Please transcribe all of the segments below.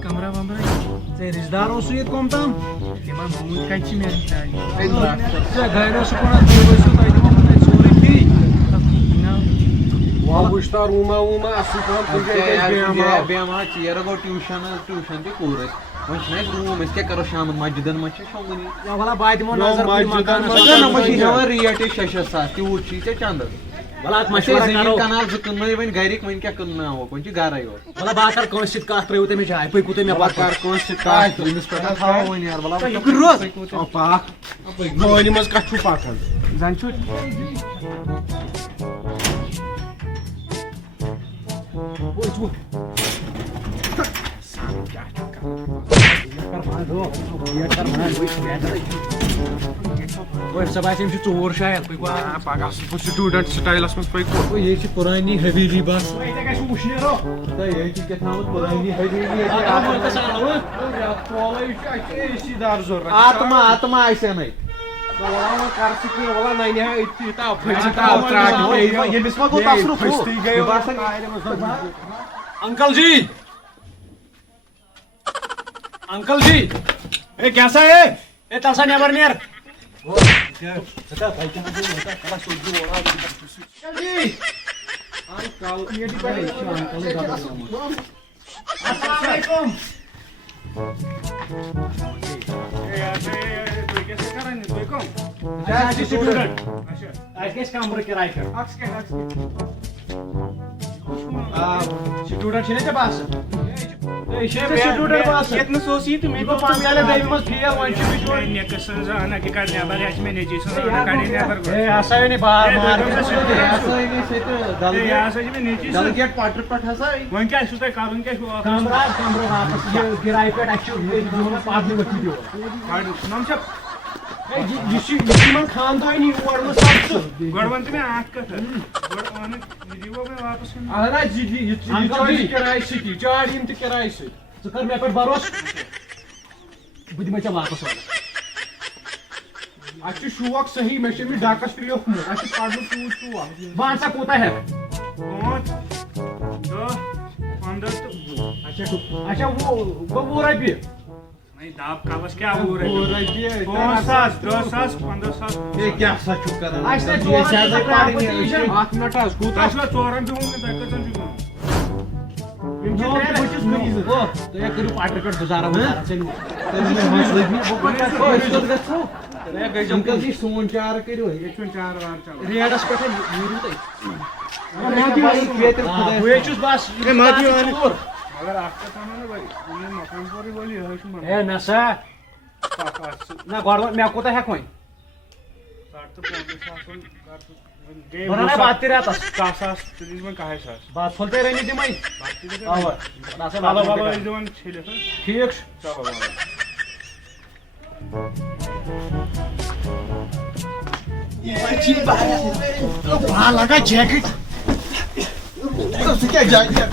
कमरा वमरा रिश्तेदार कम तम चेर गो ट्यूशन ते कूर रूम क्या करो शाम मस्जिदन मे रेट 6-7 तूत चंद कनाल जो कन वन गरिक वन क्या कन वन गर चोर शायद पगह स्टूडेंट स्टाइलस मज पे ये पुरानी हवेली बस आत्मा आत्मा अंकल जी अंकल जी ए कैसा है ए तलसा नेबर नेर कमर किराए स्टूडेंट बस खानदानी कर मे पे भरोस बह दिमे वापस शौक सही मे डाकस पे लिखमुत बह सा कूत है अच्छा वो 10 रपये दाब काबस क्या वो सोन चार करो रेडस पे मगर नसा ना गड़ मे कोत हेक वो बात बात फुलते रही दिम ठीक लगा जैकेट क्या जैकेट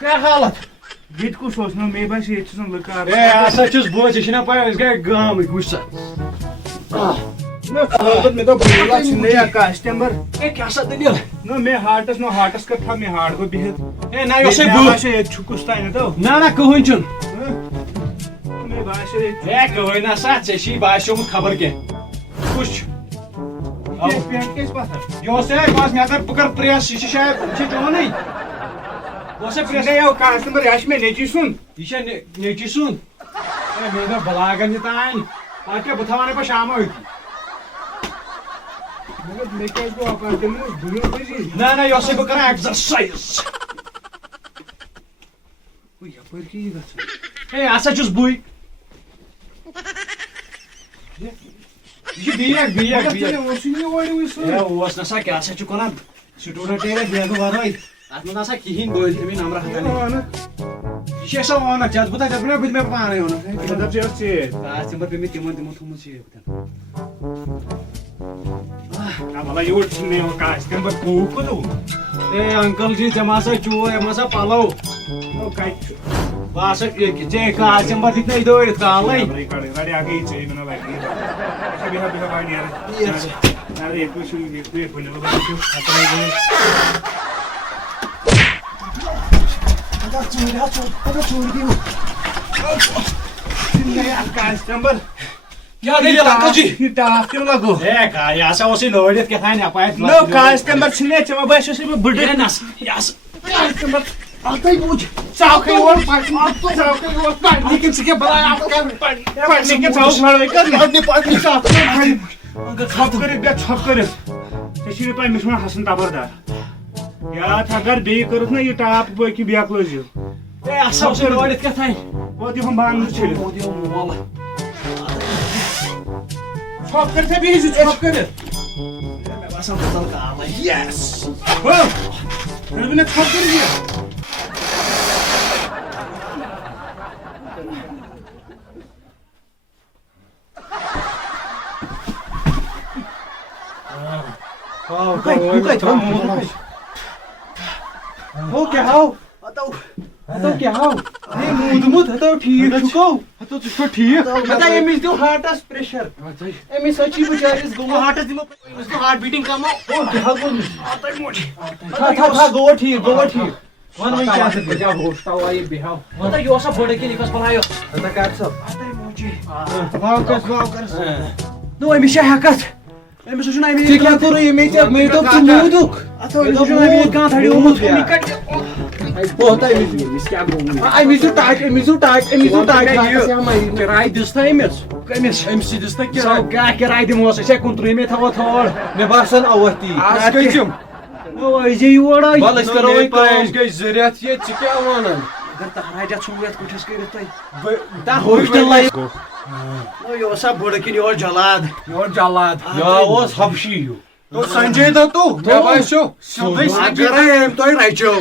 क्या हालत ये कुछ मे बस ये लकार बोझ पाया गाम गुस्सा कस्टमर दलील मे हार्टस नो हार्टस कर था मे हार्ट गो बिहित ना कुछ ताइन तो ना कहन चुन मे बाशे कहन ना सा ची बाशो खबर क्या कुछ पेंट के पास ये मे अगर बह कर प्रेस यह शायद चोन Você Ne ya customer yaş me ne cisun? işe ne cisun? Meyve balagan ये तान आके बताने पर शाम हुई Mega ne kay bu apartmanı duruyor bizi. ना यो से बकरा exercise Bu yapar ki iyi gasın. Hey asa cüz buy ये biyak olsun ya var uyusun. Ya was nasa kya asa chukonan student era biyak waroi atma nasa kihin boy temi namra hatani Ana. işe sa ona jad buta jad bina bidme paane ona Kadar şey. ta simba bimi timon thumu chi butan Amala yurt ne o customer bu kudu. A uncle जी जमासा चुओ एमासा पालो O kay. वास जे का chamber दिखने इदो कालाई Gari आगे ही चाहिए मैंने like नहीं अच्छा भी भाई नहीं यार ये कुछ ये बोलने लगा क्यों आता नहीं कस्टमर क्या गई अंकल जी ये टाफ क्यों लगो ए का यासा ओसी लोडित के थाने अपायत नो कस्टमर छिने चमा बस से बड़े नस यास कस्टमर आता ही पूछ चाव के और चाव के और पानी लेकिन सिके बड़ा आप कर पानी के चाव खड़े कर पानी पानी चाव अंकल छप करे तेशी पाई मिसमा हसन तबरदार या अगर बे करूत ना ये टाप बो की बिया क्लोज ए आसा ओसी लोडित के थाने वो दी हम बांग छिले ओदी मोला छप करते भी छप करे मैं बस हम चल का आला यस हो फिर ने छप कर दिया हो क्या हाउ हतो क्या हाउ ये मुदमुद हतो ठीक छुको हतो छुको ठीक बता एमिस दो हार्टस प्रेशर एमिस अच्छी बिचारिस गो हार्टस दिमो इसको हार्ट बीटिंग कम हो क्या बोल आता ही मोटी था गो ठीक वन वही क्या से क्या होस्टा वाई बिहाव बता यो सब बड़े के निकस बनायो हता काट सब आता ही मोटी वाव कर नो एमिस हकत एमिस सुना एमिस क्या करो ये मैं तो मुदुक अतो एमिस सुना एमिस का थड़ी उमुत निकट बहुत है मिस क्या बोलूं एमिस टाइट ये हमारी किराए दिसता है मिस कमिस एमसी दिसता सो किराए का किराय दिमो से कुंत्री में था थोड़ मैं बासन अवती आज कइम ओ जे योड़ा बल इस करो पैस गई जरियत ये क्या वनन अगर तहराजा छुयत कुछ करित तय ता हॉस्टल लाइफ ओ यो सब बड़ के और जलाद और जलाद या ओस हबशी तो संजय दत्त मैं बासो अगर एम तोय राइचो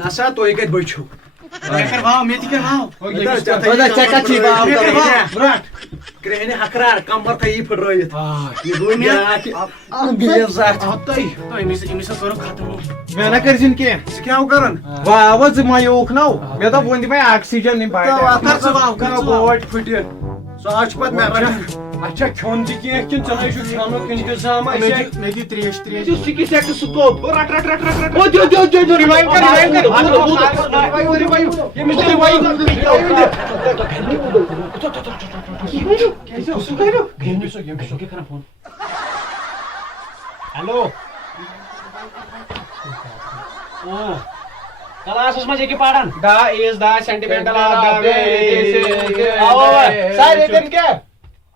नसा तोय कत बचो कर भाव मेथि कर भाव बदा चका छी ब्राट क्रेने हकरार कमर थई फुरयत ये दुनिया बेइज्जत हतई तो इमिस करो खत्म मैं ना करजिन के क्या करन वा आवाज मायोक नाउ मैं तो बोंदी भाई ऑक्सीजन नहीं पाए कर सवाल कर बोट फुटे सो आज पत मैं अच्छा खोन दी के किन चले छु खानो किन के जामा मैं की त्रेश जो सिकी से स्कोप रट ओ जो रिवाइव कर रिवाइव ये मिस्टर रिवाइव कैसे उसको करो गेम के करा फोन हेलो ओ क्लासेस में जेके पाडन दा is the sentimental of the way आओ सारे दिन के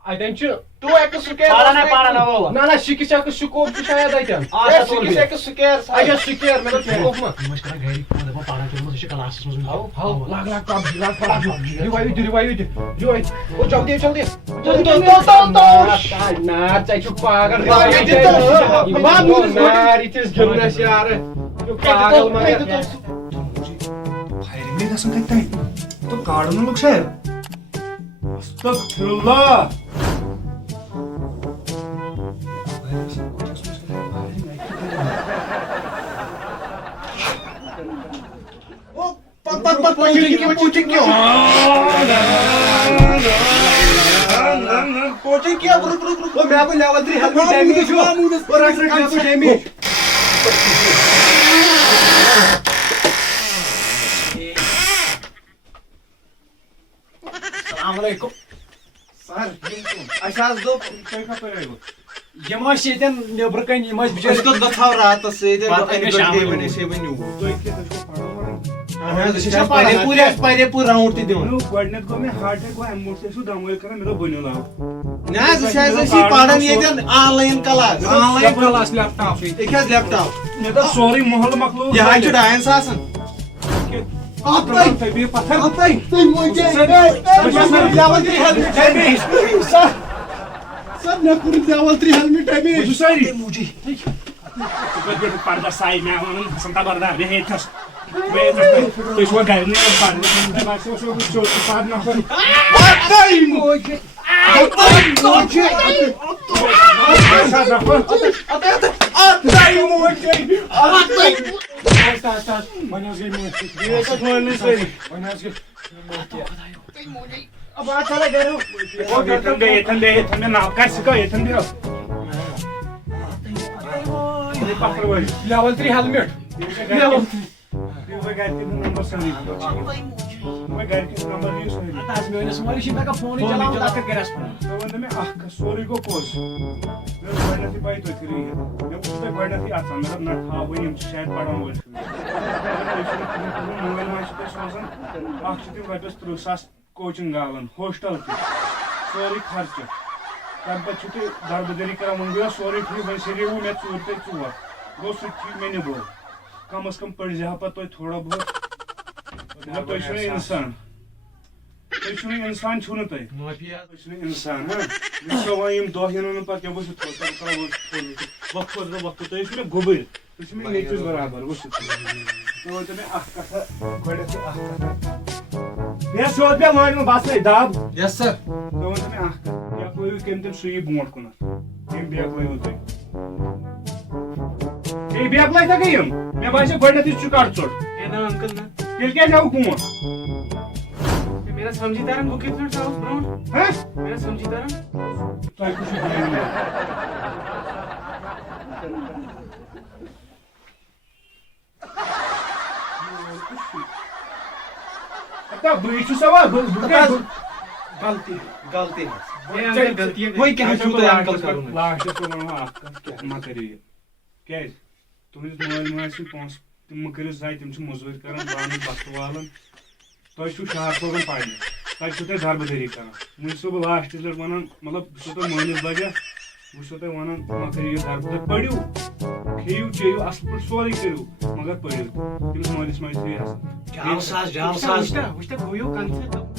अटेंशन तू एक स्क्वायर पाडा ना वो ना शिकी से स्कोप की शायद आइटम शिकी से स्क्वायर अच्छा स्क्वायर मतलब स्कोप में मस्त करा गैरी मतलब पाडा के मुझे क्लासेस में आओ लाग काम रिवाइव ओ जल्दी ना चाहिए चुप पागल इट इज गिवनेस यार जो पागल मगर फायरिंग नहीं कसं काय तो काढून लोक साहेब अस्तगफिरुल्लाह कोचिंग किया रुक मैं आपको लेवल 3 हेल्थ डैमेज हुआ और रट डैमेज अस्सलाम वालेकुम सर अशाज दो कोई खबर है यम येतन नेबर कन यम बिचार इसको गथाव रात से बात है शाम बने से बन्यू तो के तो پرے پور راوُنٛڈ تہِ دِوان گۄڈٕنیتھ گوٚو مےٚ ہارٹ اٹیک گوٚو اَمہِ برونٛٹھ تہِ ٲسوٕ دمٲلۍ کران مےٚ دوٚپ بٔنِو لاو نہ حظ أسۍ حظ ٲسی پران ییٚتٮ۪ن آنلاین کلاس لیپٹاپ أکۍ حظ لیپٹاپ مےٚ دوٚپ سورُے محلہٕ مۄکلوو یہِ حظ چھُ 2,000 بیٚیہِ پتھر سٲری پردہ ساے مےٚ وَنان حسن تبردار مےٚ ہیٚتھس تُہۍ چھُوا گرِ مےٚ ناو کر سکو ییٚتھن بیٚہو پتھر وٲلۍ level 3 helmet سورُے گوٚو پوٚز گۄڈنیتھٕے پاے تُہۍ کٔرِو یہِ مےٚ وٕچھ تۄہہِ گۄڈنیتھٕے اَژان مطلب نہ تھاوٕنۍ یِم چھِ شاید پران وٲلۍ مٲلۍ ماجہِ چھِ تۄہہِ سوزان اکھ چھِ تِم رۄپیس 30,000 کوچِنگ گالن ہوسٹل تہِ سورُے خرچہٕ تَمہِ پتہٕ چھِو تُہۍ دربٕدٔری کران وۄنۍ گوٚو سورُے ٹھیٖک وۄنۍ سیریوٕ مےٚ 4 تہِ 4 گوٚو سُہ تہِ ٹھیٖک مےٚ نِبو کم از کم پٔرزِہا پتہٕ توتہِ تھوڑا بہت مطلب تُہۍ چھِو نہٕ اِنسان تُہۍ چھِو نہٕ اِنسان چھِو نہٕ تُہۍ تُہۍ چھِو نہٕ اِنسان وٕچھو وۄنۍ یِم دۄہ یِنو نہٕ پتہٕ کیٚنٛہہ وٕچھِو وقتہٕ وقتہٕ تُہۍ ٲسِو مےٚ گوٚبٕرۍ تُہۍ چھِو مےٚ نیٚچوِس برابر وٕچھِو تُہۍ ؤنۍتو مےٚ اکھ کتھا گۄڈنیتھٕے اکھ کتھا مےٚ سیوٚد مےٚ لٲگۍ بسٕے دب یس سر تُہۍ ؤنۍتو مےٚ اکھ کتھ بیاکھ لٲیِو کٔمۍ تٔمۍ سُیی برونٛٹھ کُنتھ کٔمۍ بیاکھ لٲیِو تُہۍ بیٚیہِ بیاکھ لٲگۍ تھا یِم مےٚ باسیو گۄڈنیتھٕے چھُ کڑ ژوٚٹ अंकल ना تیٚلہِ کیٛازِ آوُکھ برونٛٹھ मेरा समझी तारन वो कितना था उस ब्राउन मेरा समझी तारन تۄہہِ کُس چھُ دٔلیٖل بٕے چھُس غلطی غلطی गलती وۄنۍ کیٛاہ چھُو تۄہہِ انکل کرُن لاسٹس پٮ۪ٹھ ونو اکھ کتھ مہ کٔرِو یہِ کیٛازِ تُہٕنٛدِس مٲلۍ ماجہِ سٕنٛدۍ پونٛسہٕ تِم مہ کٔرِو ضایہِ تِم چھِ موٚزوٗرۍ کران بانہٕ بتہٕ والان تۄہہِ چھُو شہر سوزان پرنہِ تۄہہِ چھُو تۄہہِ دربٕدٔری کران وٕنۍ چھُسو بہٕ لاسٹٕچ لٹہِ ونان مطلب بہٕ چھُسو تۄہہِ مٲلِس بجا بہٕ چھُسو تۄہہِ ونان مہ کٔرِو یہِ دربٕدٔری پٔرِو کھیٚیِو چیٚیِو اصل پٲٹھۍ سورُے کٔرِو مگر پٔرِو تٔمِس مٲلِس ماجہِ تھٲیِو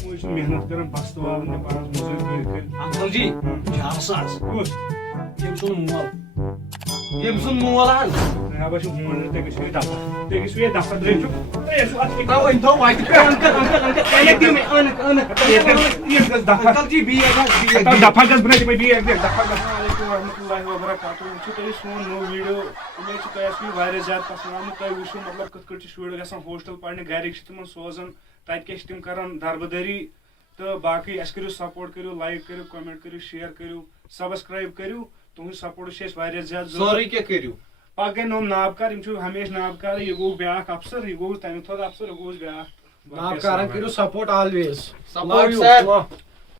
وۄنۍ چھُ محنت کران بستہٕ والان تہِ پانس موٚزوٗرۍ کٔرِتھ अंकल जी کُس يم سون مول ییٚمۍ سُنٛد مول حظ جناب چھُ مول تُہۍ گٔژھِو یہِ دفتر تُہۍ گٔژھِو یہِ دفتر تُہۍ ٲسِو انكل انکل جی بی دفعہ گژھِ بنٲیِو تُہۍ بیگ دفعہ گژھِ ورحمتُہ وبرکاتہ وٕچھِو تُہۍ سون نوٚو ویٖڈیو اُمید چھِ تۄہہِ آسہِ واریاہ زیادٕ پسنٛد آمُت تۄہہِ وٕچھِو مطلب کِتھ کٲٹھۍ چھِ شُرۍ گژھان ہوسٹل پرنہِ گرِکۍ چھِ تِمن سوزان تتہِ کیٛاہ چھِ تِم کران دربٕدٔری تہٕ باقٕے اَسہِ کٔرِو سپورٹ کٔرِو لایک کٔرِو کمنٹ کٔرِو شیر کٔرِو سبسکرایب کٔرِو تُہُنٛد سپورٹ چھِ اَسہِ واریاہ زیادٕ سورُے کینٛہہ کٔرِو پتہٕ گٔے نوٚم نابکار یِم چھِ ہمیشہٕ نابکار یہِ گوٚو بیاکھ افسر یہِ گوٚو تَمہِ تھوٚد افسر یہِ گوٚو بیاکھ आप करा करो सपोर्ट ऑलवेज Support, sir.